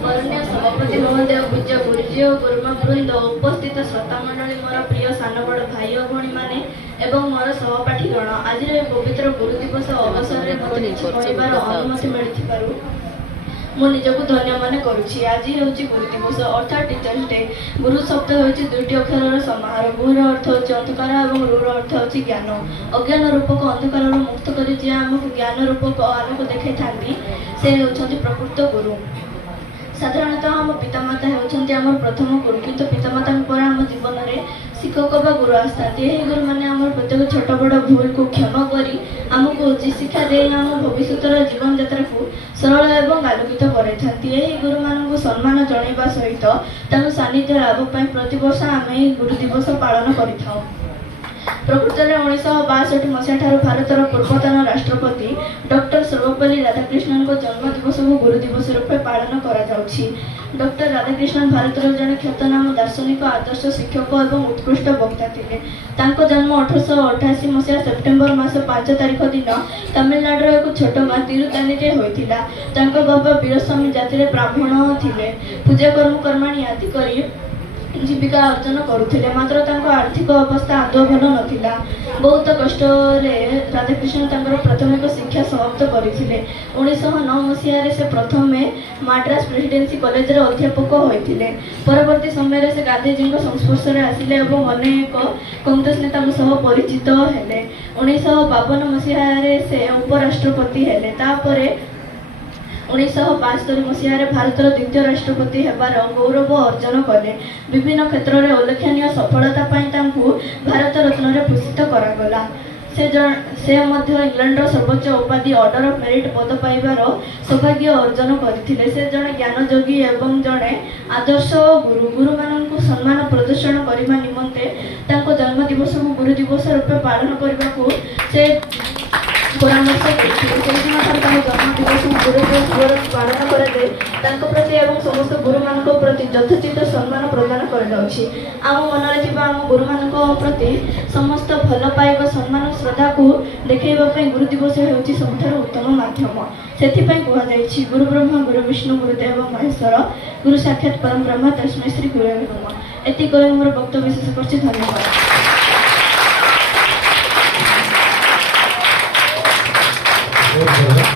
माननीय सभापति महोदय, पूज्य गुरुजी और गुरुमावृंद, उपस्थित श्रोतामंडली, मोर प्रिय सान बड़ भाई और भणी माने एवं मोर सहपाठीगण, आज पवित्र गुरु दिवस अवसर में मत किछि कहबार अनुमति मिलिथिबारु मु निजको धन्य मन करुछि। आज होछि गुरु दिवस अर्थात टीचर्स डे। गुरु शब्द होछि दुईटी अक्षरर समाहार। गुरुर अर्थ होछि अंधकार और रुर अर्थ होछि ज्ञान। अज्ञान रूपक अंधकार मुक्त करी जे हमकु ज्ञान रूपक आलोक देखै थांती से होछन्ति प्रकृत गुरु। साधारणतः आम पितामाता होछन्ति आम प्रथम गुरु, किंतु पितामाता पर आम जीवन में शिक्षक बा गुरु आसता। यही गुरु मैंने आम प्रत्येक छोट बड़ भूल को क्षमा करी आमको उचित शिक्षा दे आम भविष्य जीवन यात्रा को सरल एवं आलोकित करथांती। यही गुरु मानक सम्मान जणाइबा सहित तांको सानिध्य लाभ पाई प्रतिवर्ष आम गुरु दिवस पालन करिथाउ। प्रकृत में 1962 मसीहा भारतर पूर्वतन राष्ट्रपति डॉक्टर सर्वपल्ली राधाकृष्णन को जन्म दिवस को गुरु दिवस रूपे पालन करा जाउछि। डॉक्टर राधाकृष्णन भारतर जड़े ख्यातनाम दार्शनिक, आदर्श शिक्षक और उत्कृष्ट वक्ता थे। तांको जन्म 1888 मसीहा सेप्टेम्बर मास 5 तारिख दिन तमिलनाडु एक छोट गाँ तिरुतानी होइथिला। तांको बाबा वीरस्वामी जाति ब्राह्मण थिले। पूजा कर्माणी आदि करी जीविका अर्जन करुथिले, मात्र तांको आर्थिक अवस्था आदौ भल नथिला। बहुत कष्ट राधाकृष्ण तांकर प्राथमिक शिक्षा समाप्त करथिले। 1909 मसीहा से प्रथम मद्रास प्रेसिडेंसी कॉलेज रे अध्यापक होइथिले। परवर्ती समय रे से गांधीजी संस्पर्श रे आसिले और अनेक कांग्रेस नेता सह परिचित हेले। 1952 मसीहा रे से उपराष्ट्रपति हेले। तापरे 1972 मसीह भारतर द्वितीय राष्ट्रपति हेबार गौरव अर्जन कले। विभिन्न क्षेत्र में उल्लेखनीय सफलता भारत रत्न रे भूषित करागला। से इंग्लैंड सर्वोच्च उपाधि ऑर्डर ऑफ मेरिट पद पाइबार सौभाग्य अर्जन करथिले। से जड़े ज्ञानयोगी एवं जड़े आदर्श गुरु। गुरु मानक सम्मान प्रदर्शन करने निमंते तांको जन्म दिवस को गुरु दिवस रूपे पालन करने को से परामर्श जन्म दिवस गुरु दिवस पालन कराए प्रति एवं समस्त गुरु मान प्रति यथोचित सम्मान प्रदान कर मन में गुरु मान प्रति समस्त भल पाइबा सम्मान श्रद्धा को देखा गुरु दिवस होची सबुठारु उत्तम माध्यम। से कहुई गुरु ब्रह्मा गुरु विष्णु गुरुदेव महेश्वर गुरु साक्षात परम ब्रह्म तस्मै श्री गुरवे नमः। एति कहि मोर वक्तव्य शेष करछि। धन्यवाद।